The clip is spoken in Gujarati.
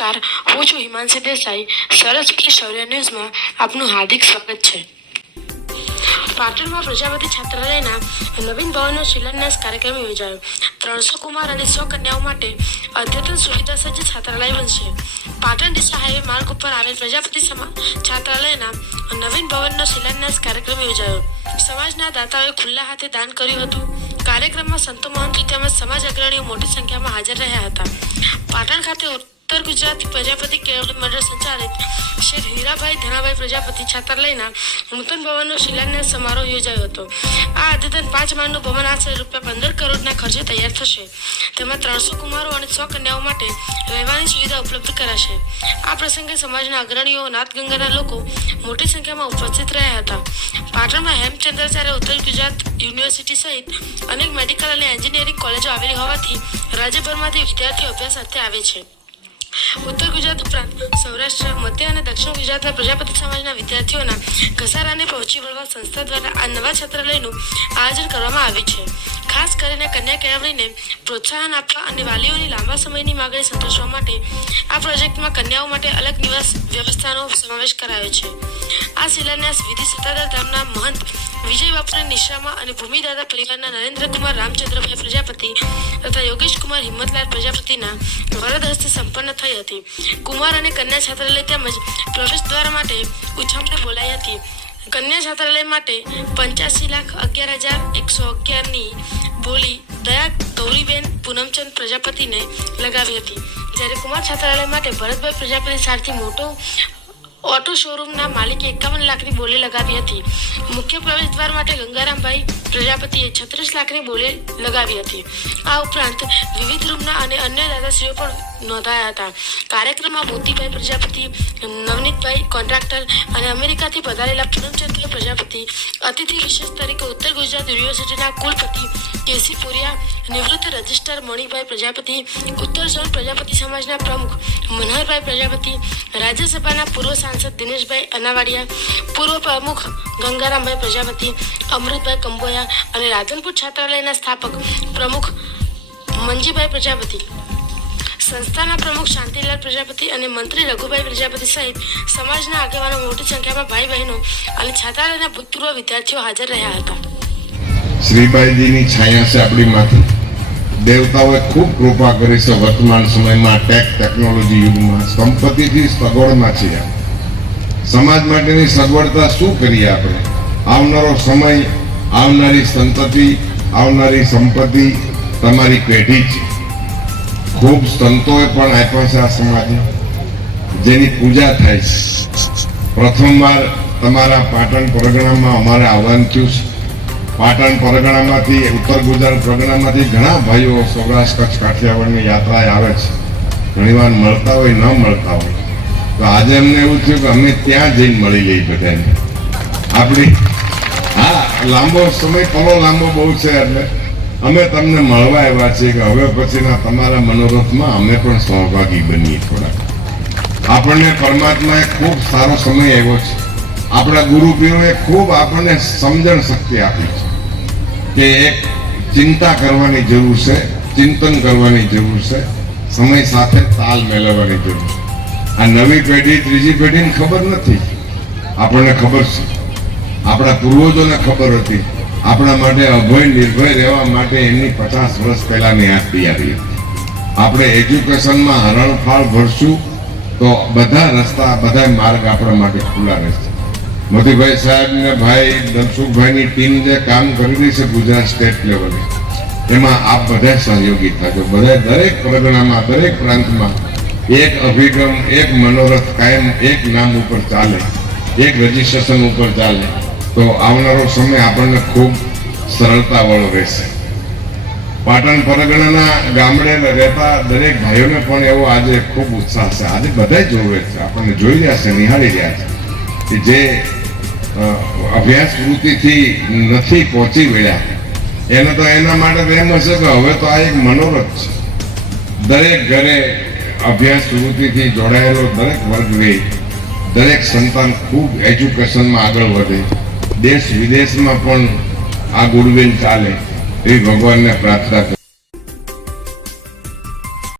નમસ્કાર, હું છું હિમાંશી દેસાઈ. સરસ્વતી શૌર્ય ન્યૂઝમાં આપનું હાર્દિક સ્વાગત છે. પાટણમાં પ્રજાપતિ છાત્રાલયના નવીન ભવનનો શિલાન્યાસ કાર્યક્રમ યોજાયો. 300 કુમાર અને 100 કન્યાઓ માટે અદ્યતન સુવિધા સજ્જ છાત્રાલય બનશે. પાટણ ડીસા હાઈવે માર્ગ ઉપર આવેલ પ્રજાપતિ છાત્રાલયના નવીન ભવનનો શિલાન્યાસ કાર્યક્રમ યોજાયો. સમાજના દાતાઓએ ખુલ્લા હાથે દાન કર્યું હતું. કાર્યક્રમમાં સંતો મહંતો તેમજ સમાજ અગ્રણીઓ મોટી સંખ્યામાં હાજર રહ્યા હતા. પાટણ ખાતે ઉત્તર ગુજરાત પ્રજાપતિ કેળવણી મંડળ સંચાલિત શ્રી હીરાભાઈ ધનાભાઈ પ્રજાપતિ છાત્રાલયના નૂતન ભવનનો શિલાન્યાસ સમારોહ યોજાયો હતો. આ અદ્યતન 5 માળનું ભવન આશરે ₹15 કરોડના ખર્ચે તૈયાર થશે. તેમાં 300 કુમારો અને 100 કન્યાઓ માટે રહેવાની સુવિધા ઉપલબ્ધ કરાશે. આ પ્રસંગે સમાજના અગ્રણીઓ, નાથગંગાના લોકો મોટી સંખ્યામાં ઉપસ્થિત રહ્યા હતા. પાટણમાં હેમચંદ્રાચાર્ય ઉત્તર ગુજરાત યુનિવર્સિટી સહિત અનેક મેડિકલ અને એન્જિનિયરિંગ કોલેજો આવેલી હોવાથી રાજ્યભરમાંથી વિદ્યાર્થીઓ અભ્યાસ અર્થે આવે છે. ઉત્તર ગુજરાત ઉપરાંત સૌરાષ્ટ્ર, મધ્ય અને દક્ષિણ ગુજરાતના પ્રજાપતિ સમાજના વિદ્યાર્થીઓના ઘસારાને પહોંચી વળવા સંસ્થા દ્વારા આ નવા છાત્રાલયનું આયોજન કરવામાં આવ્યું છે. ખાસ કરીને કન્યા કેળવણીને પ્રોત્સાહન આપવા અને વાલીઓની લાંબા સમયની માંગણી સંતોષવા માટે આ પ્રોજેક્ટમાં કન્યાઓ માટે અલગ નિવાસ વ્યવસ્થાનો સમાવેશ કરાયો છે. આ શિલાન્યાસ વિધિ સત્તાધાર ધામના મહંત વિજય બાપુના નિશ્રામાં અને ભૂમિદાતા પરિવારના નરેન્દ્રકુમાર રામચંદ્રભાઈ પ્રજાપતિ તથા યોગેશકુમાર હિંમતલાલ પ્રજાપતિના વરદ હસ્તે સંપન્ન થઈ હતી. કુમાર અને કન્યા છાત્રાલય તેમજ પ્રવેશ દ્વાર માટે ઉછામણી બોલાઈ હતી. કન્યા છાત્રાલય માટે 85,11,111ની બોલી દયા ગૌરીબેન પૂનમચંદ પ્રજાપતિને લગાવી હતી. જ્યારે કુમાર છાત્રાલય માટે ભરતભાઈ પ્રજાપતિ સારથી મોટો ઓટો શોરૂમના માલિકે 51 લાખની બોલી લગાવી હતી. મુખ્ય પ્રવેશ દ્વાર માટે ગંગારામભાઈ પ્રજાપતિએ 36 લાખની બોલી લગાવી હતી. આ ઉપરાંત વિવિધ રૂમના અને અન્ય દાદાશ્રીઓ પણ નોંધાયા હતા. કાર્યક્રમમાં મોતીભાઈ પ્રજાપતિ, નવનીતભાઈ કોન્ટ્રાક્ટર અને અમેરિકાથી પધારેલા પૂનમચંદ પ્રજાપતિ, અતિથિ વિશેષ તરીકે ઉત્તર ગુજરાત યુનિવર્સિટીના કુલપતિ કેસી પુરિયા, નિવૃત્ત રજિસ્ટ્રાર મણિભાઈ પ્રજાપતિ, ઉત્તર ઝોન પ્રજાપતિ સમાજના પ્રમુખ મનહરભાઈ પ્રજાપતિ, રાજ્યસભાના પૂર્વ સાંસદ દિનેશભાઈ અનાવાડિયા, પૂર્વ પ્રમુખ ગંગારામભાઈ પ્રજાપતિ, અમૃતભાઈ કંબોયા અને રાધનપુર છાત્રાલયના સ્થાપક પ્રમુખ મંજીભાઈ પ્રજાપતિ, સંસ્થાના પ્રમુખ શાંતિલાલ પ્રજાપતિ અને મંત્રી રઘુભાઈ પ્રજાપતિ સહિત સમાજના આગેવાનો મોટી સંખ્યામાં ભાઈ બહેનો અને છાત્રાલયના ભૂતપૂર્વ વિદ્યાર્થીઓ હાજર રહ્યા હતા. શ્રીબાઈજીની છાયા છે આપણી માથે. દેવતાઓએ ખૂબ કૃપા કરી છે. વર્તમાન સમયમાં ટેકનોલોજી યુગમાં સંપત્તિથી સગવડમાં છીએ. સમાજ માટેની સગવડતા શું કરીએ આપણે? આવનારો સમય, આવનારી સંતતિ, આવનારી સંપત્તિ તમારી પેઢી છે. ખૂબ સંતોએ પણ આપ્યા છે આ સમાજને, જેની પૂજા થાય છે. પ્રથમવાર તમારા પાટણ પરગણામાં અમારે આવવાનું થયું છે. પાટણ પરગણામાંથી, ઉત્તર ગુજરાત પરગણામાંથી ઘણા ભાઈઓ સૌરાષ્ટ્ર, કચ્છ, કાઠિયાવાડની યાત્રાએ આવે છે. ઘણીવાર મળતા હોય, ન મળતા હોય. તો આજે અમને એવું થયું કે અમે ત્યાં જઈને મળી લઈ બધાને. આપણી લાંબો સમય, પલો લાંબો બહુ છે, એટલે અમે તમને મળવા આવ્યા છીએ કે હવે પછીના તમારા મનોરથમાં અમે પણ સહભાગી બનીએ. થોડાક આપણને પરમાત્માએ ખૂબ સારો સમય આવ્યો છે. આપણા ગુરુ પીરોએ ખૂબ આપણને સમજણ શક્તિ આપી છે કે એક ચિંતા કરવાની જરૂર છે, ચિંતન કરવાની જરૂર છે, સમય સાથે તાલ મેળવવાની જરૂર છે. આ નવી પેઢી, ત્રીજી પેઢીને ખબર નથી. આપણને ખબર છે, આપણા પૂર્વજોને ખબર હતી. આપણા માટે અભય નિર્ભય રહેવા માટે એમની 50 વર્ષ પહેલાની આ તૈયારી હતી. આપણે એજ્યુકેશનમાં હરણફાળ ભરશું તો બધા રસ્તા, બધા માર્ગ આપણા માટે ખુલ્લા રહેશે. મોતીભાઈ સાહેબ ને ભાઈ ધનસુખભાઈની ટીમ જે કામ કરી રહી છે ગુજરાત સ્ટેટ લેવલે, એમાં આપ બધા સહયોગી થજો. બધા દરેક પરગણામાં, દરેક પ્રાંતમાં એક અભિગમ, એક મનોરથ કાયમ એક નામ ઉપર ચાલે, એક રજીસ્ટ્રેશન ઉપર ચાલે, તો આવનારો સમય આપણને ખૂબ સરળતાવાળો રહેશે. પાટણ પરગણાના ગામડે રહેતા દરેક ભાઈઓને પણ એવો આજે ખૂબ ઉત્સાહ છે. આજે બધા જોવે છે, આપણને જોઈ રહ્યા છે, નિહાળી રહ્યા છે કે જે અભ્યાસ વૃત્તિથી નથી પહોંચી વળ્યા એને તો એના માટે એમ હશે કે હવે તો આ એક મનોરથ છે. દરેક ઘરે અભ્યાસ વૃત્તિથી જોડાયેલો દરેક વર્ગ રહે, દરેક સંતાન ખૂબ એજ્યુકેશનમાં આગળ વધે, દેશ વિદેશમાં પણ આ ગુડવિલ ચાલે એવી ભગવાનને પ્રાર્થના